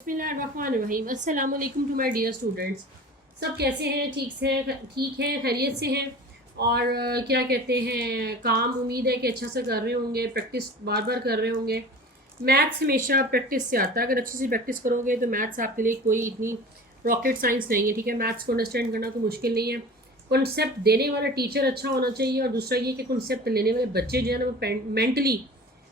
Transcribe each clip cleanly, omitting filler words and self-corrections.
बिस्मिल्लाहिर्रहमानिर्रहीम। अस्सलाम वालेकुम टू माय डियर स्टूडेंट्स। सब कैसे हैं? ठीक है, खैरियत से हैं। और क्या कहते हैं, काम उम्मीद है कि अच्छा से कर रहे होंगे, प्रैक्टिस बार बार कर रहे होंगे। मैथ्स हमेशा प्रैक्टिस से आता है। अगर अच्छे से प्रैक्टिस करोगे तो मैथ्स आपके लिए कोई इतनी रॉकेट साइंस नहीं है। ठीक है, मैथ्स को अंडरस्टैंड करना कोई मुश्किल नहीं है। कॉन्सेप्ट देने वाला टीचर अच्छा होना चाहिए, और दूसरा ये कि कॉन्सेप्ट लेने वाले बच्चे जो है ना वो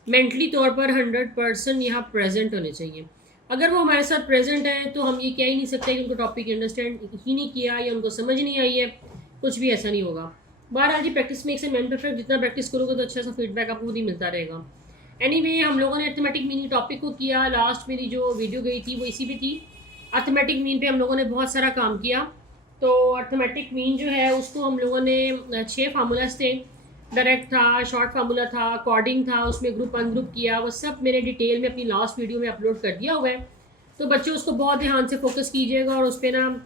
मेंटली तौर पर 100% यहाँ प्रेजेंट होने चाहिए। अगर वो हमारे साथ प्रेजेंट है तो हम ये कह ही नहीं सकते कि उनको टॉपिक अंडरस्टैंड ही नहीं किया या उनको समझ नहीं आई है। कुछ भी ऐसा नहीं होगा। बहरहाल जी, practice makes a man perfect. जितना प्रैक्टिस करोगे तो अच्छा सा फीडबैक आपको खुद ही मिलता रहेगा। एनीवे, हम लोगों ने अर्थमेटिक मीन टॉपिक को किया। लास्ट मेरी जो वीडियो गई थी वो इसी पे थी। अर्थमेटिक मीन पे हम लोगों ने बहुत सारा काम किया। तो अर्थमेटिक मीन जो है उसको हम लोगों ने 6 फार्मूलाज थे। डायरेक्ट था, शॉर्ट फार्मूला था, अकॉर्डिंग था, उसमें ग्रुप अनग्रुप किया। वो सब मैंने डिटेल में अपनी लास्ट वीडियो में अपलोड कर दिया हुआ है। तो बच्चों उसको बहुत ध्यान से फोकस कीजिएगा, और उस पर ना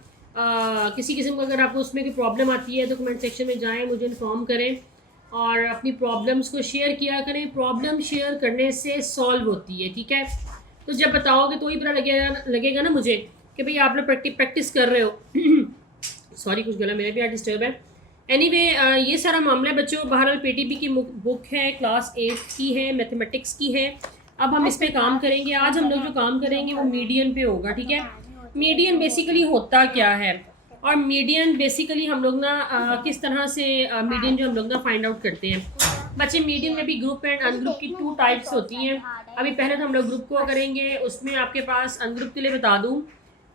किसी किस्म का अगर आपको उसमें कोई प्रॉब्लम आती है तो कमेंट सेक्शन में जाएं, मुझे इन्फॉर्म करें और अपनी प्रॉब्लम्स को शेयर किया करें। प्रॉब्लम शेयर करने से सॉल्व होती है। ठीक है, तो जब बताओगे तो ही पता लगेगा ना मुझे कि भाई आप लोग प्रैक्टिस कर रहे हो। सॉरी, कुछ गला मेरा भी आज डिस्टर्ब है। एनीवे, ये सारा मामला है बच्चों। बहरहाल पीटीपी की बुक है, क्लास 8 की है, मैथमेटिक्स की है। अब हम इस पे काम करेंगे। आज हम लोग जो काम करेंगे वो मीडियन पे होगा। ठीक है, मीडियन बेसिकली होता क्या है, और मीडियन बेसिकली हम लोग ना किस तरह से मीडियन जो हम लोग ना फाइंड आउट करते हैं। बच्चे, मीडियन में भी ग्रुप एंड अनग्रुप की 2 टाइप्स होती हैं। अभी पहले तो हम लोग ग्रुप को करेंगे। उसमें आपके पास अनग्रुप के लिए बता दूँ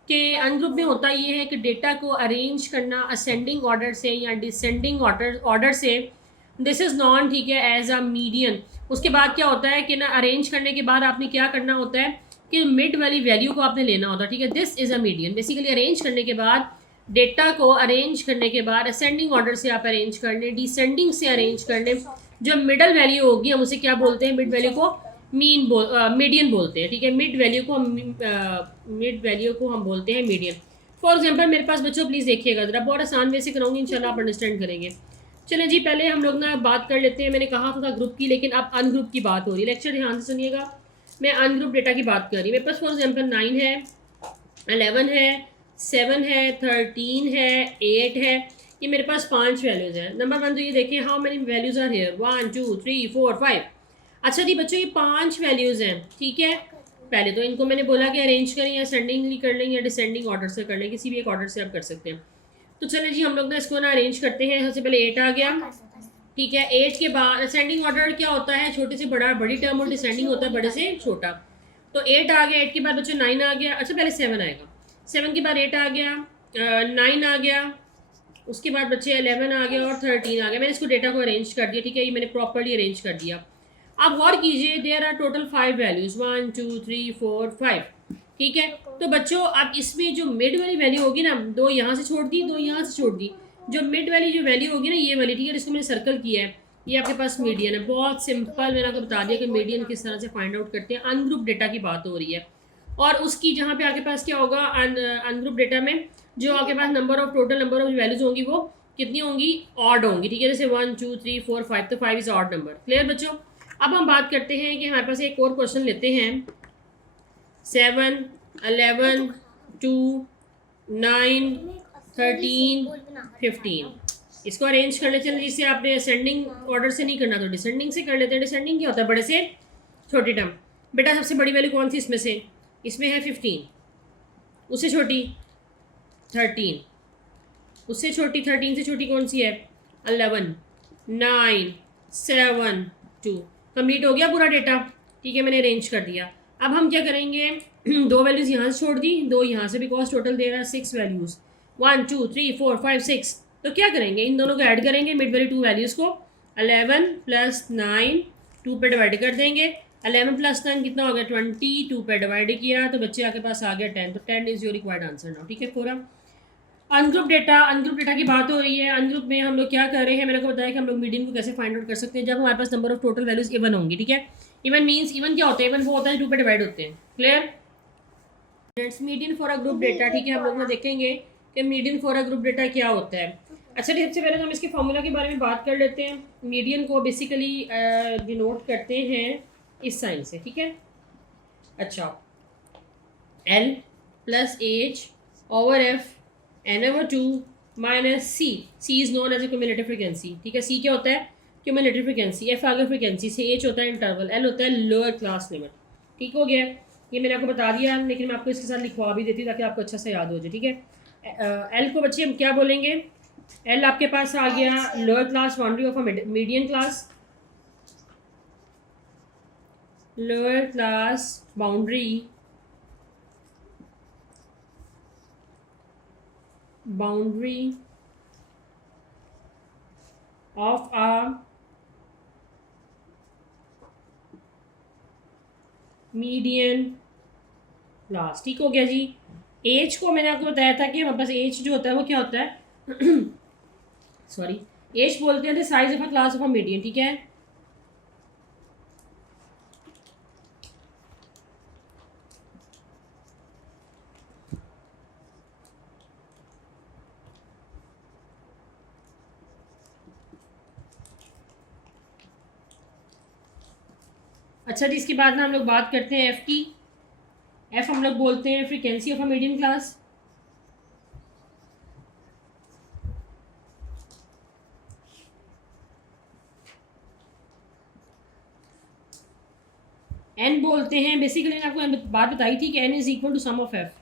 कि अनग्रुप में होता ये है कि डेटा को अरेंज करना असेंडिंग ऑर्डर से या डिसेंडिंग ऑर्डर से। दिस इज़ नॉन, ठीक है, एज अ मीडियन। उसके बाद क्या होता है कि ना अरेंज करने के बाद आपने क्या करना होता है कि मिड वाली वैल्यू को आपने लेना होता है। ठीक है, this is a median. Basically arrange करने के बाद, डेटा को अरेंज करने के बाद असेंडिंग ऑर्डर से आप अरेंज कर लें, डिसेंडिंग से अरेंज कर लें। जो मिडल वैल्यू होगी हम उसे क्या बोलते हैं? मिड वैल्यू को मीडियन बोलते हैं। ठीक है, मिड वैल्यू को हम बोलते हैं मीडियन। फॉर एग्जांपल मेरे पास बच्चों प्लीज़ देखिएगा ज़रा, बहुत आसान वे से कराऊंगी, इंशाल्लाह आप अंडरस्टैंड करेंगे। चलें जी, पहले हम लोग ना बात कर लेते हैं। मैंने कहा था ग्रुप की, लेकिन अब अनग्रुप की बात हो रही है। लेक्चर ध्यान से सुनिएगा, मैं अनग्रुप डेटा की बात कर रही हूँ। मेरे पास फॉर एग्जाम्पल 9 है, 11 है, 7 है, 13 है, 8 है। ये मेरे पास 5 वैल्यूज़ हैं। नंबर 1 तो ये देखें, how many values are here, 1 2 3 4 5। अच्छा जी बच्चों, ये 5 वैल्यूज़ हैं। ठीक है, पहले तो इनको मैंने बोला कि अरेंज करें, या असेंडिंगली कर लें या डिसेंडिंग ऑर्डर से कर लें, किसी भी एक ऑर्डर से आप कर सकते हैं। तो चले जी, हम लोग ना इसको ना अरेंज करते हैं। सबसे पहले 8 आ गया। ठीक है, 8 के बाद असेंडिंग ऑर्डर क्या होता है? छोटे से बड़ा, बड़ी टर्म, और डिसेंडिंग होता है बड़े से छोटा। तो 8 आ गया, 8 के बाद बच्चों 9 आ गया। अच्छा, पहले 7 आएगा, 7 के बाद 8 आ गया, 9 आ गया, उसके बाद बच्चे 11 आ गया और 13 आ गया। मैंने इसको डेटा को अरेंज कर दिया। ठीक है, ये मैंने प्रॉपर्ली अरेंज कर दिया। अब गौर कीजिए, देयर आर टोटल 5 वैल्यूज़, 1 2 3 4 5। ठीक है, तो बच्चों अब इसमें जो मिड वाली वैल्यू होगी ना, 2 यहाँ से छोड़ दी, 2 यहाँ से छोड़ दी। जो मिड वाली जो वैल्यू होगी ना, ये वाली, ठीक है, इसको मैंने सर्कल किया है, ये आपके पास मीडियन है। बहुत सिंपल, मैंने आपको बता दिया कि मीडियन किस तरह से फाइंड आउट करते हैं। अनग्रुप डेटा की बात हो रही है, और उसकी जहाँ पे आपके पास क्या होगा, अनग्रुप डेटा में जो आपके पास टोटल नंबर ऑफ वैल्यूज होंगी वो कितनी होंगी? ऑड होंगी। ठीक है, जैसे 1 2 3 4 5, तो 5 इज ऑड नंबर। क्लियर बच्चों? अब हम बात करते हैं कि हमारे पास एक और क्वेश्चन लेते हैं। 7 11 2 9 13 15, इसको अरेंज कर लेते हैं। जिससे आपने असेंडिंग ऑर्डर से नहीं करना तो डिसेंडिंग से कर लेते हैं। डिसेंडिंग क्या होता है? बड़े से छोटी टर्म। बेटा सबसे बड़ी वैल्यू कौन सी इसमें से? इसमें है 15, उससे छोटी 13, उससे छोटी 13 से छोटी कौन सी है? 11 9 7 2। कंप्लीट हो गया पूरा डेटा। ठीक है, मैंने अरेंज कर दिया। अब हम क्या करेंगे, 2 वैल्यूज़ यहाँ से छोड़ दी, 2 यहाँ से, बिकॉज टोटल दे रहा है 6 वैल्यूज़, 1 2 3 4 5 6। तो क्या करेंगे, इन दोनों को ऐड करेंगे, मिड वाली 2 वैल्यूज़ को। 11 + 9 2 पे डिवाइड कर देंगे। 11 + 9 कितना हो गया? 20, 2 पे डिवाइड किया तो बच्चे आपके पास आ गया 10। तो 10 is your required answer now. ठीक है, पूरा अनग्रुप डेटा की बात हो रही है। अनग्रुप में हम लोग क्या कर रहे हैं, मैंने को बताया कि हम लोग मीडियन को कैसे फाइंड आउट कर सकते हैं जब हमारे पास number of total values even होंगी। ठीक है, इवन मींस, इवन क्या होता है? इवन वो होता है 2 पे डिवाइड होते हैं। Clear? Median for a group data. ठीक है, हम लोग देखेंगे कि median for a group data क्या होता है। अच्छा, सबसे पहले तो हम इसके फॉर्मूला के बारे में बात कर लेते हैं। मीडियन को बेसिकली डिनोट करते हैं इस साइन से। ठीक है, अच्छा, L plus H over F N over two minus C. C is known as a cumulative frequency, ठीक है। सी क्या होता है? Cumulative frequency. एफ आगे फ्रीक्वेंसी से, एच होता है इंटरवल, एल होता है लोअर क्लास लिमिट। ठीक हो गया? ये मैंने आपको बता दिया, लेकिन मैं आपको इसके साथ लिखवा भी देती ताकि आपको अच्छा से याद हो जाए, ठीक है। एल को बच्चे हम क्या बोलेंगे? एल आपके पास आ गया lower class boundary of a medium class, lower class boundary of a median class. ठीक हो गया जी। एज को मैंने आपको बताया था कि हमारे पास एज जो होता है वो क्या होता है सॉरी, एज बोलते हैं the size of a class of a median, ठीक है। अच्छा जी, इसके बाद ना हम लोग बात करते हैं एफ़ की। एफ़ हम लोग बोलते हैं frequency of a medium class. N बोलते हैं, बेसिकली मैंने आपको बात बताई थी कि N is equal to sum of F,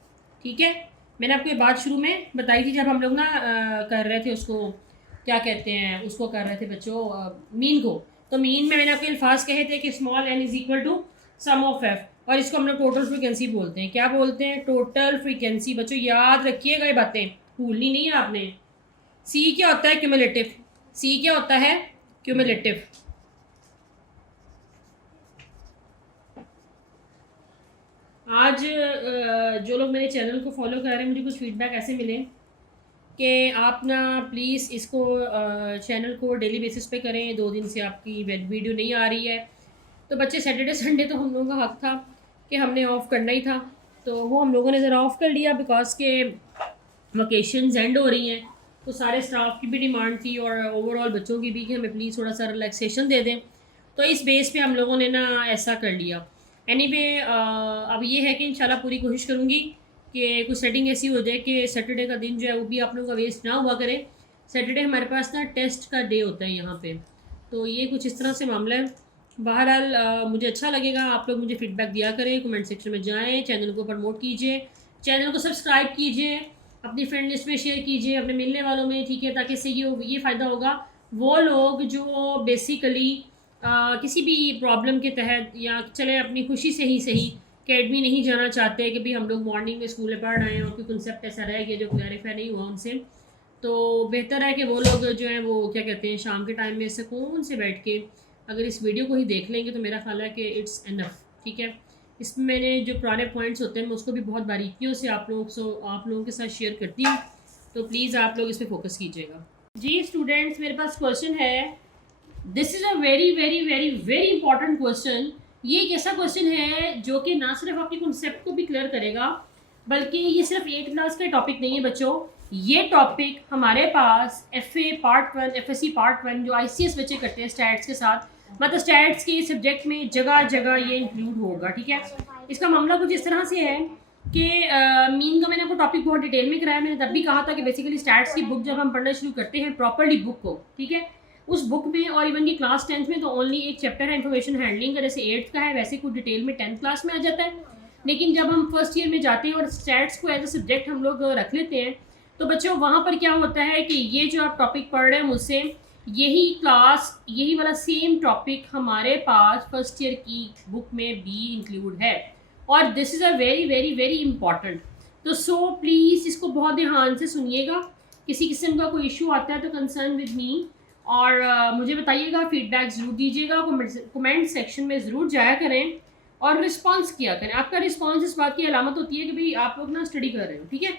ठीक है। मैंने आपको ये बात शुरू में बताई थी जब हम लोग ना कर रहे थे उसको, क्या कहते हैं उसको, कर रहे थे बच्चों मीन को। तो मीन में मैंने आपके अल्फाज कहे थे कि small N is equal to sum of F, और इसको हम लोग टोटल फ्रीक्वेंसी बोलते हैं। क्या बोलते हैं? Total frequency. बच्चों याद रखिएगा ये बातें, भूलनी नहीं है आपने। सी क्या होता है? क्यूमुलेटिव। सी क्या होता है? क्यूमुलेटिव। आज जो लोग मेरे चैनल को फॉलो कर रहे हैं, मुझे कुछ फीडबैक ऐसे मिले कि आप ना प्लीज़ इसको चैनल को डेली बेसिस पे करें। 2 दिन से आपकी वीडियो नहीं आ रही है। तो बच्चे सैटरडे संडे तो हम लोगों का हक था कि हमने ऑफ़ करना ही था, तो वो हम लोगों ने ज़रा ऑफ़ कर लिया बिकॉज़ के वकेशंस एंड हो रही हैं। तो सारे स्टाफ की भी डिमांड थी और ओवरऑल बच्चों की भी कि हमें प्लीज़ थोड़ा सा रिलैक्सेशन दे दें। तो इस बेस पे हम लोगों ने ना ऐसा कर लिया। एनीवे अब ये है कि इंशाल्लाह पूरी कोशिश करूँगी कि कुछ सेटिंग ऐसी हो जाए कि सैटरडे का दिन जो है वो भी आप लोगों का वेस्ट ना हुआ करे। सैटरडे हमारे पास ना टेस्ट का डे होता है यहाँ पे, तो ये कुछ इस तरह से मामला है। बहरहाल मुझे अच्छा लगेगा, आप लोग मुझे फ़ीडबैक दिया करें, कमेंट सेक्शन में जाएँ, चैनल को प्रमोट कीजिए, चैनल को सब्सक्राइब कीजिए, अपनी फ्रेंड लिस्ट में शेयर कीजिए अपने मिलने वालों में, ठीक है। ताकि इससे ये फ़ायदा होगा वो लोग जो बेसिकली किसी भी प्रॉब्लम के तहत या चले अपनी खुशी से ही सही अकेडमी नहीं जाना चाहते कि भाई हम लोग मॉर्निंग में स्कूल में पढ़ रहे हैं और कोई कंसेप्ट ऐसा रह गया जो क्लैरिफाई नहीं हुआ उनसे, तो बेहतर है कि वो लोग जो हैं वो क्या कहते हैं शाम के टाइम में सुकून से बैठ के अगर इस वीडियो को ही देख लेंगे तो मेरा ख्याल है कि इट्स इनफ, ठीक है। इसमें मैंने जो पुराने पॉइंट्स होते हैं मैं उसको भी बहुत बारीकियों से आप लोगों के साथ शेयर करती हूँ, तो प्लीज़ आप लोग इस पर फोकस कीजिएगा। जी स्टूडेंट्स, मेरे पास क्वेश्चन है। This is a very very very very important question. ये एक ऐसा क्वेश्चन है जो कि ना सिर्फ आपके कॉन्सेप्ट को भी क्लियर करेगा, बल्कि ये सिर्फ 8 क्लास का टॉपिक नहीं है बच्चों। ये टॉपिक हमारे पास FA पार्ट 1, FSC पार्ट 1 जो ICS बच्चे करते हैं स्टैट्स के साथ, मतलब स्टैट्स के सब्जेक्ट में जगह जगह ये इंक्लूड होगा, ठीक है। इसका मामला कुछ इस तरह से है कि मीन का मैंने आपको टॉपिक बहुत डिटेल में कराया। मैंने तब भी कहा था कि बेसिकली स्टैट्स की बुक जब हम पढ़ना शुरू करते हैं प्रॉपरली बुक को, ठीक है, उस बुक में और इवन की क्लास 10th में तो ओनली एक चैप्टर है इन्फॉर्मेशन हैंडलिंग का, जैसे 8th का है वैसे कुछ डिटेल में 10th क्लास में आ जाता है। लेकिन जब हम फर्स्ट ईयर में जाते हैं और स्टैट्स को एज अ सब्जेक्ट हम लोग रख लेते हैं, तो बच्चों वहाँ पर क्या होता है कि ये जो आप टॉपिक पढ़ रहे हैं मुझसे, यही वाला सेम टॉपिक हमारे पास फर्स्ट ईयर की बुक में भी इंक्लूड है, और this is a very very very important. तो सो प्लीज़ इसको बहुत ध्यान से सुनिएगा। किसी किस्म का कोई इशू आता है तो कंसर्न विद मी, और मुझे बताइएगा, फीडबैक ज़रूर दीजिएगा, कमेंट सेक्शन में ज़रूर जाया करें और रिस्पांस किया करें। आपका रिस्पांस इस बात की अलामत होती है कि भाई आप लोग ना स्टडी कर रहे हो, ठीक है।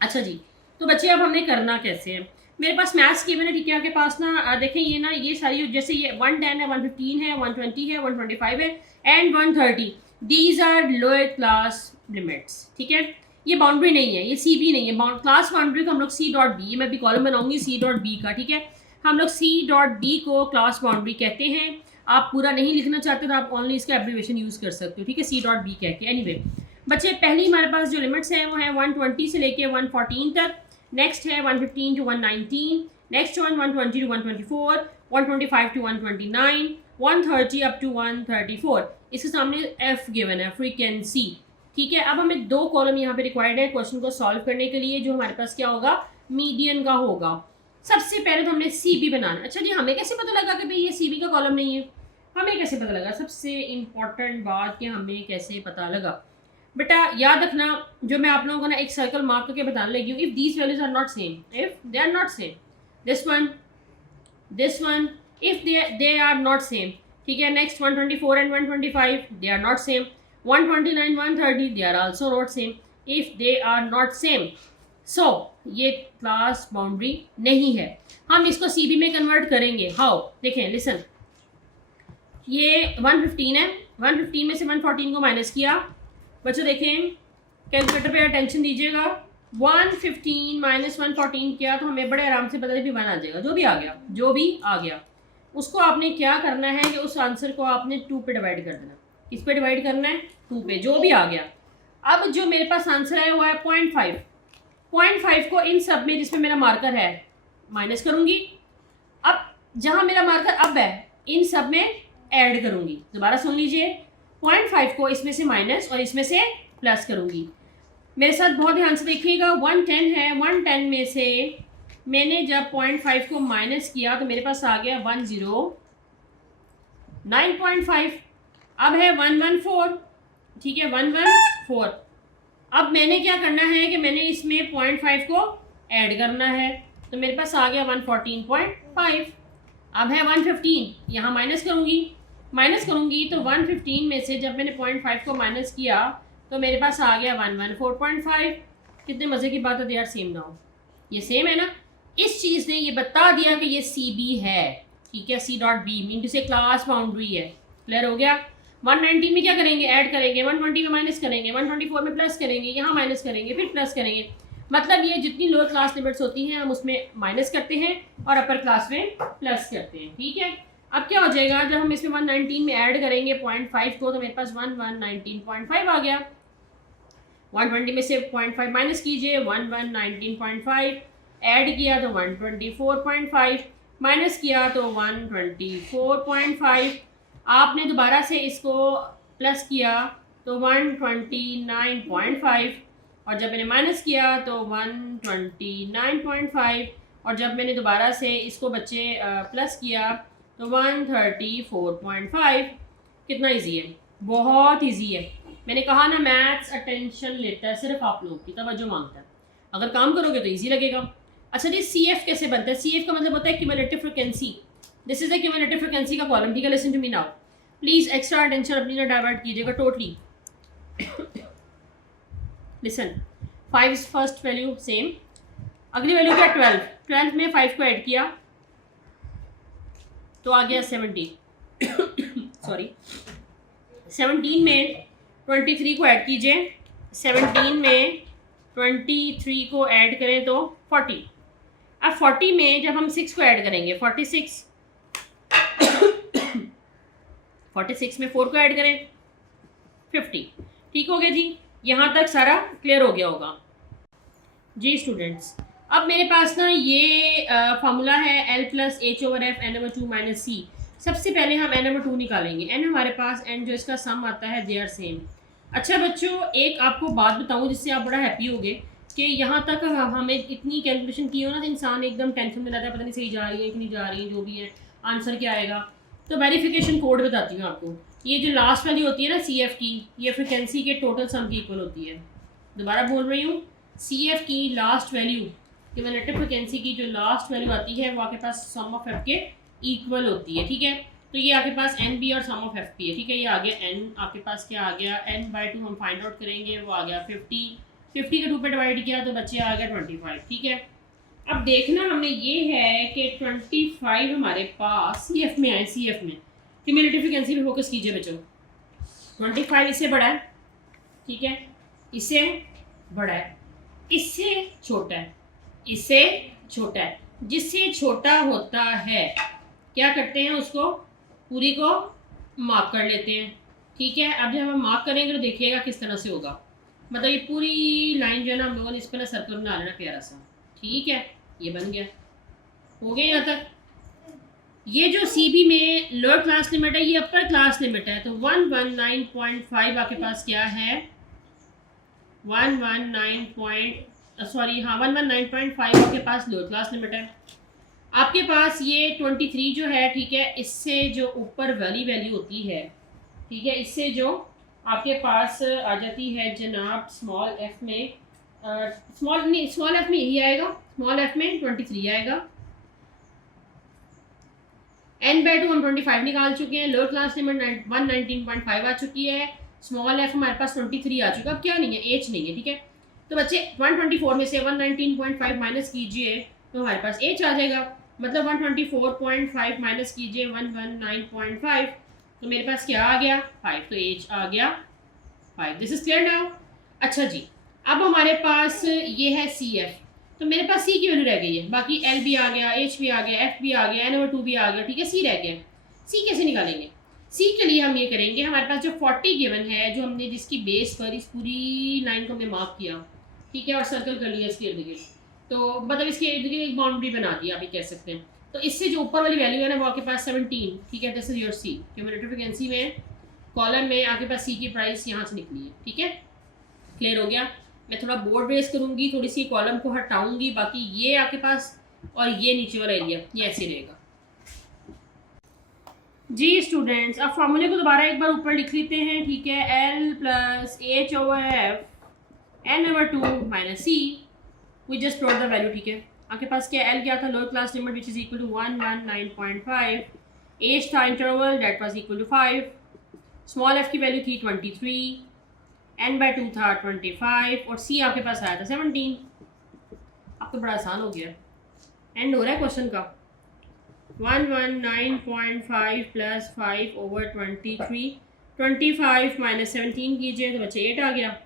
अच्छा जी, तो बच्चे अब हमने करना कैसे है। मेरे पास मैथ्स की मैंने, ठीक है, आपके पास ना देखें ये सारी जैसे ये 110 है, 115 है, 120 है, 125 है and 130, these are lower class limits, ठीक है। ये बाउंड्री नहीं है, ये सी भी नहीं है। क्लास बाउंड्री को हम लोग सी डॉट बी, मैं भी कॉलम बनाऊंगी सी डॉट बी का, ठीक है। हम लोग सी डॉट बी को क्लास बाउंड्री कहते हैं। आप पूरा नहीं लिखना चाहते तो आप ओनली इसका एब्रीवेशन यूज़ कर सकते हो, ठीक है, सी डॉट बी कह के। एनीवे बच्चे पहली हमारे पास जो लिमिट्स हैं वो है 120 से लेके 114 तक, नेक्स्ट है 115 to 119, next one 120 to 124, 125 to 129, 130 up to 134। इसके सामने एफ गिवन है, फ्रीक्वेंसी। ठीक है, अब हमें दो कॉलम यहाँ पे रिक्वायर्ड है क्वेश्चन को सॉल्व करने के लिए, जो हमारे पास क्या होगा, मीडियन का होगा। सबसे पहले तो हमने सी बी बनाना। अच्छा जी, हमें कैसे पता लगा कि भाई ये सी बी का कॉलम नहीं है, हमें कैसे पता लगा? सबसे इम्पॉर्टेंट बात कि हमें कैसे पता लगा, बेटा याद रखना, जो मैं आप लोगों को ना एक सर्कल मार्क करके बताने लगी हूँ। If these values are not same, if they are not same, this one, if they are not same, ठीक है। Next 124 and 125 they are not same, 129 130 they are also not same. If they are not same, so ये class boundary नहीं है। हम इसको C B में convert करेंगे। How? देखें, लिसन, ये 115 है, 115 में से 114 को माइनस किया। बच्चों देखें, कैलकुलेटर पे अटेंशन दीजिएगा। 115 माइनस 114 किया तो हमें बड़े आराम से पता है भी 1 आ जाएगा। जो भी आ गया उसको आपने क्या करना है कि उस आंसर को आपने 2 पे डिवाइड कर देना। किस पे डिवाइड करना है? 2 पे। जो भी आ गया, अब जो मेरे पास आंसर आया हुआ है 0.5 को इन सब में जिसमें मेरा मार्कर है माइनस करूँगी। अब जहाँ मेरा मार्कर अब है इन सब में ऐड करूँगी। दोबारा सुन लीजिए, 0.5 को इसमें से माइनस और इसमें से प्लस करूँगी। मेरे साथ बहुत ध्यान से देखिएगा। 110 है, 110 में से मैंने जब 0.5 को माइनस किया तो मेरे पास आ गया 109.5। अब है 114, ठीक है, 114। अब मैंने क्या करना है कि मैंने इसमें 0.5 को ऐड करना है, तो मेरे पास आ गया 114.5। अब है 115, यहाँ माइनस करूँगी तो 115 में से जब मैंने 0.5 को माइनस किया तो मेरे पास आ गया 114.5। कितने मज़े की बात है, दे आर सेम नाउ। ये सेम है ना। इस चीज़ ने ये बता दिया कि ये सी बी है, ठीक है, C dot B mean to से क्लास बाउंड्री है। क्लियर हो गया। 119 में क्या करेंगे? ऐड करेंगे, 120 में माइनस करेंगे, 124 में प्लस करेंगे, यहाँ माइनस करेंगे, फिर प्लस करेंगे। मतलब ये जितनी लोअर क्लास लिमिट्स होती हैं हम उसमें माइनस करते हैं और अपर क्लास में प्लस करते हैं, ठीक है। अब क्या हो जाएगा, जब हम इसमें 119 में ऐड करेंगे 0.5 को तो मेरे पास 1119.5 आ गया। 120 में से 0.5 माइनस कीजिए, 1119.5 ऐड किया तो 124.5 माइनस किया तो 124.5। आपने दोबारा से इसको प्लस किया तो 129.5 और जब मैंने माइनस किया तो 129.5 और जब मैंने दोबारा से इसको बच्चे प्लस किया तो 134.5। कितना इजी है, बहुत इजी है। मैंने कहा ना, मैथ्स अटेंशन लेता है, सिर्फ आप लोग की तवज्जो मांगता है। अगर काम करोगे तो इजी लगेगा। अच्छा जी, सी एफ कैसे बनता है? सी एफ का मतलब होता है cumulative frequency. This is the cumulative frequency का कॉलम, ठीक है। Listen to me now please, extra attention अपनी ना डाइवर्ट कीजिएगा totally. Listen, 5 is first value, same. अगली वैल्यू क्या? 12 में 5 को ऐड किया तो आ गया 70। सॉरी, 17 में 23 को ऐड कीजिए, 17 में 23 को ऐड करें तो 40। अब 40 में जब हम 6 को ऐड करेंगे 46, 46 में 4 को ऐड करें 50। ठीक हो गया जी, यहाँ तक सारा क्लियर हो गया होगा जी स्टूडेंट्स। अब मेरे पास ना ये फार्मूला है L + H/F n/2 - C। सबसे पहले हम n/2 निकालेंगे। n हमारे पास, n जो इसका सम आता है, दे आर सेम। अच्छा बच्चों, एक आपको बात बताऊं जिससे आप बड़ा हैप्पी होगे कि यहाँ तक हमें इतनी कैलकुलेशन की हो ना तो इंसान एकदम टेंशन में रहता है, पता नहीं सही जा रही है कि नहीं जा रही है, जो भी है आंसर क्या आएगा। तो वेरिफिकेशन कोड बताती हूँ आपको। ये जो लास्ट वाली होती है ना सी एफ की, ये फ्रिक्वेंसी के टोटल सम की इक्वल होती है। दोबारा बोल रही हूँ, सी एफ की लास्ट वैल्यू, क्यूमुलेटिव फ्रिक्वेंसी की जो लास्ट वैल्यू आती है वो आपके पास सम ऑफ एफ के इक्वल होती है, ठीक है। तो ये आपके पास एन बी और सम ऑफ एफ पी है, ठीक है। ये आ गया एन, आपके पास क्या आ गया, n/2 हम फाइंड आउट करेंगे, वो आ गया 50। 50 के 2 पे डिवाइड किया तो बच्चे आ गया 25, ठीक है। अब देखना हमने ये है कि 25 हमारे पास सी एफ में आए, सी एफ में क्यूमुलेटिव फ्रिक्वेंसी पे फोकस कीजिए बच्चों। 25 इससे बड़ा है, ठीक है, इससे बड़ा है, इससे छोटा है, इससे छोटा है। जिससे छोटा होता है क्या करते हैं, उसको पूरी को मार्क कर लेते हैं, ठीक है। अब जब हम मार्क करेंगे तो देखिएगा किस तरह से होगा। मतलब ये पूरी लाइन जो है ना हम लोगों ने इस पर ना सर्कल बना लेना प्यारा सा। ठीक है, ये बन गया, हो गया यहाँ तक। ये जो सी बी में लोअर क्लास लिमिट है, ये अपर क्लास लिमिट है, तो 119.5 आपके पास क्या है, 119.5 आपके पास लोअर क्लास लिमिट है। आपके पास ये 23 जो है, ठीक है, इससे जो ऊपर वाली वैल्यू होती है, ठीक है, इससे जो आपके पास आ जाती है जनाब स्मॉल एफ में, स्मॉल एफ में यही आएगा, स्मॉल एफ में 23 आएगा। n/2 हम 25 निकाल चुके हैं, लोअर क्लास लिमिट 119.5 आ चुकी है, स्मॉल एफ हमारे पास 23 आ चुका है। अब क्या नहीं है, एच नहीं है, ठीक है। तो बच्चे 124 में से 119.5 माइनस कीजिए तो हमारे पास एच आ जाएगा, मतलब 124.5 माइनस कीजिए 119.5, तो मेरे पास क्या आ गया, 5, तो एच आ गया 5। This is clear now. अच्छा जी, अब हमारे पास ये है सी एफ, तो मेरे पास सी की वैल्यू रह गई है, बाकी एल भी आ गया, एच भी आ गया, एफ भी आ गया, n/2 भी आ गया, ठीक है, सी रह गया। सी कैसे निकालेंगे? सी के लिए हम ये करेंगे, हमारे पास जो 40 गिवन है, जो हमने जिसकी बेस पर इस पूरी लाइन को हमने मार्क किया, ठीक है, और सर्कल कर लिया इसके इर्द गिर्द, तो मतलब इसके इर्द गिर्द एक बाउंड्री बना दी, आप ये कह सकते हैं। तो इससे जो ऊपर वाली वैल्यू है ना, वो आपके पास 17, ठीक है, this is your C. Cumulative frequency में कॉलम में आपके पास सी की प्राइस यहाँ से निकली है, ठीक है, क्लियर हो गया। मैं थोड़ा बोर्ड रेस करूँगी, थोड़ी सी कॉलम को हटाऊंगी, बाकी ये आपके पास और ये नीचे वाला एरिया ये ऐसे रहेगा। जी स्टूडेंट्स, अब फॉर्मूले को दोबारा एक बार ऊपर लिख लेते हैं, ठीक है, L plus H over F n/2 minus C, we just plot the value, ठीक है। आपके पास क्या एल क्या था, lower class limit which is equal to 119.5, H था interval that was equal to 5, small F की वैल्यू थी 23, n/2 था 25 और c आपके पास आया था 17। अब तो बड़ा आसान हो गया, एंड हो रहा है क्वेश्चन का। 119.5 प्लस 5 ओवर 23, 25 माइनस 17 कीजिए तो बच्चे 8 आ गया।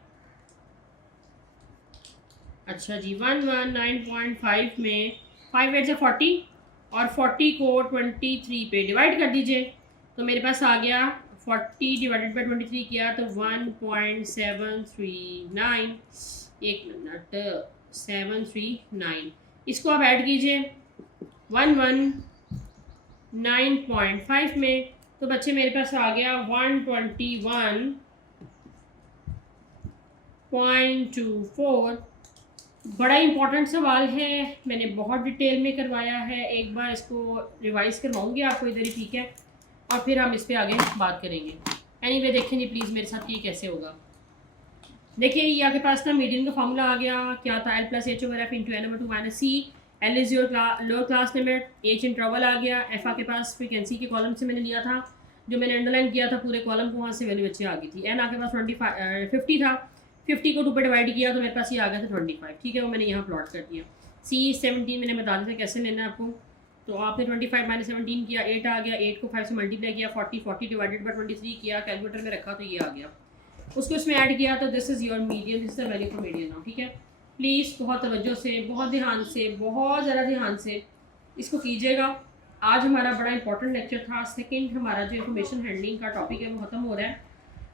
अच्छा जी, 119.5 में 5 8 से 40 और 40 को 23 पे डिवाइड कर दीजिए, तो मेरे पास आ गया 40 डिवाइडेड बाई 23 किया तो 1.739, एक मिनट, 739, इसको आप ऐड कीजिए 119.5 में, तो बच्चे मेरे पास आ गया 121.24। बड़ा इंपॉर्टेंट सवाल है, मैंने बहुत डिटेल में करवाया है, एक बार इसको रिवाइज करवाऊंगी आपको इधर ही, ठीक है, और फिर हम इस पर आगे बात करेंगे। एनीवे देखें जी प्लीज़ मेरे साथ, ये कैसे होगा। देखिए ये आपके पास ना मीडियन का फॉर्मूला आ गया, क्या था, L plus H over F into n/2 minus C, L is your lower class limit, H interval आ गया, एफ आपके पास फ्रीक्वेंसी के कॉलम से मैंने लिया था, जो मैंने अंडरलाइन किया था पूरे कॉलम को, वहाँ से वैल्यू अच्छी आ गई थी। एन आपके पास 50 था, 50 को 2 पे डिवाइड किया तो मेरे पास ये आ गया था 25, ठीक है, वो मैंने यहाँ प्लॉट कर दिया। सी 17 मैंने बता दिया था कैसे लेना है आपको, तो आपने 25 माइनस 17 किया, 8 आ गया, 8 को 5 से मल्टीप्लाई किया, 40 डिवाइडेड बाई 23 किया, कैलकुलेटर में रखा तो ये आ गया, उसको इसमें ऐड किया तो this is your median, this is the value for median now, ठीक है। प्लीज़ बहुत तवज्जो से, बहुत ध्यान से, बहुत ज़्यादा ध्यान से इसको कीजिएगा। आज हमारा बड़ा इंपॉर्टेंट लेक्चर था, सेकंड हमारा जो इंफॉर्मेशन हैंडलिंग का टॉपिक है वो ख़त्म हो रहा है,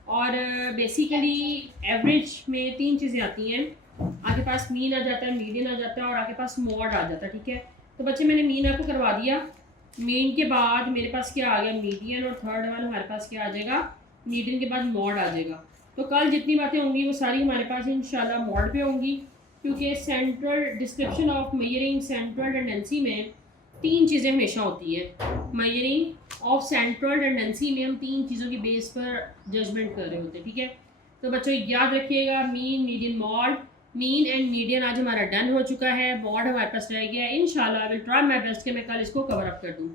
और बेसिकली एवरेज में 3 चीज़ें आती हैं, आपके पास मीन आ जाता है, मीडियन आ जाता है और आपके पास मॉड आ जाता है, ठीक है। तो बच्चे मैंने मीन आपको करवा दिया, मीन के बाद मेरे पास क्या आ गया, मीडियन, और थर्ड वन हमारे पास क्या आ जाएगा, मीडियन के बाद मॉड आ जाएगा। तो कल जितनी बातें होंगी वो सारी हमारे पास इंशाल्लाह मॉड पे होंगी, क्योंकि central description of measuring central tendency में 3 चीज़ें हमेशा होती है। मेजरिंग ऑफ सेंट्रल टेंडेंसी में हम 3 चीज़ों की बेस पर जजमेंट कर रहे होते हैं, ठीक है। तो बच्चों याद रखिएगा, mean, median, mod. Mean and median आज हमारा डन हो चुका है, मॉड हमारे पास रह गया है। इंशाल्लाह I will try my best कि मैं कल इसको कवर अप कर दूँ।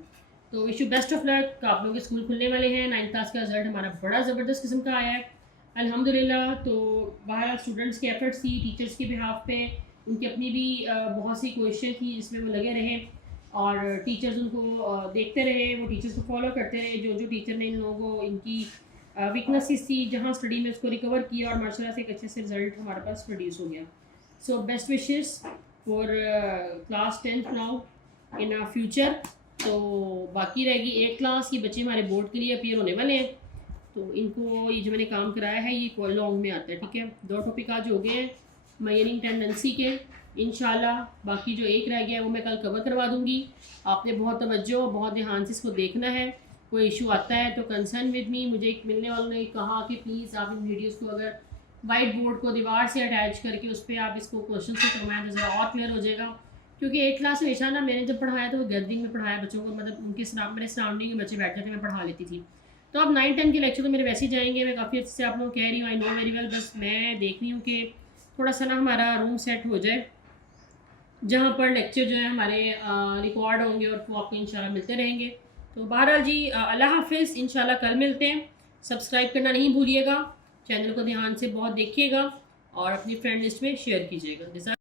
तो wish you best of luck. आप लोगों के स्कूल खुलने वाले हैं, 9th क्लास का रिजल्ट हमारा बड़ा ज़बरदस्त किस्म का आया है अल्हम्दुलिल्लाह। तो बाहर स्टूडेंट्स की एफर्ट्स थी, टीचर्स के बिहाफ पे उनकी अपनी भी बहुत सी कोशिशें थी जिसमें वो लगे रहे, और टीचर्स उनको देखते रहे, वो टीचर्स को फॉलो करते रहे, जो टीचर ने इन लोगों को इनकी वीकनेसेस थी जहाँ स्टडी में उसको रिकवर किया, और माशाल्लाह से एक अच्छे से रिजल्ट हमारे पास प्रोड्यूस हो गया। So best wishes for class 10th now in future. तो बाकी रहेगी 8th क्लास की, बच्चे हमारे बोर्ड के लिए अपीयर होने वाले हैं, तो इनको ये जो मैंने काम कराया है ये लॉन्ग में आता है, ठीक है। 2 टॉपिक आज हो गए हैं माइनिंग टेंडेंसी के, इंशाल्लाह बाकी जो एक रह गया है वो मैं कल कवर करवा दूँगी। आपने बहुत तवज्जो बहुत ध्यान से इसको देखना है, कोई इशू आता है तो कंसर्न विद मी। मुझे एक मिलने वालों ने कहा कि प्लीज़ आप इन वीडियोज़ को अगर वाइट बोर्ड को दीवार से अटैच करके उस पर आप इसको क्वेश्चन से करवाएं तो ज़रा और क्लियर हो जाएगा। क्योंकि 8 क्लास में हमेशा ना मैंने जब पढ़ाया तो वो गैदरिंग में पढ़ाया बच्चों को, मतलब उनके मेरे सराउंडिंग में बच्चे बैठे थे, मैं पढ़ा लेती थी। तो अब 9-10 के लेक्चर तो मेरे वैसे ही जाएंगे, मैं काफ़ी अच्छे से आप लोग कह रही हूँ, आई नो वेरी वेल। बस मैं देख रही हूँ कि थोड़ा सा ना हमारा रूम सेट हो जाए जहाँ पर लेक्चर जो है हमारे रिकॉर्ड होंगे और वो आपको इंशाल्लाह मिलते रहेंगे। तो बहरहाल जी अल्लाह हाफिज़, इंशाल्लाह कल मिलते हैं। सब्सक्राइब करना नहीं भूलिएगा, चैनल को ध्यान से बहुत देखिएगा और अपनी फ्रेंड लिस्ट में शेयर कीजिएगा।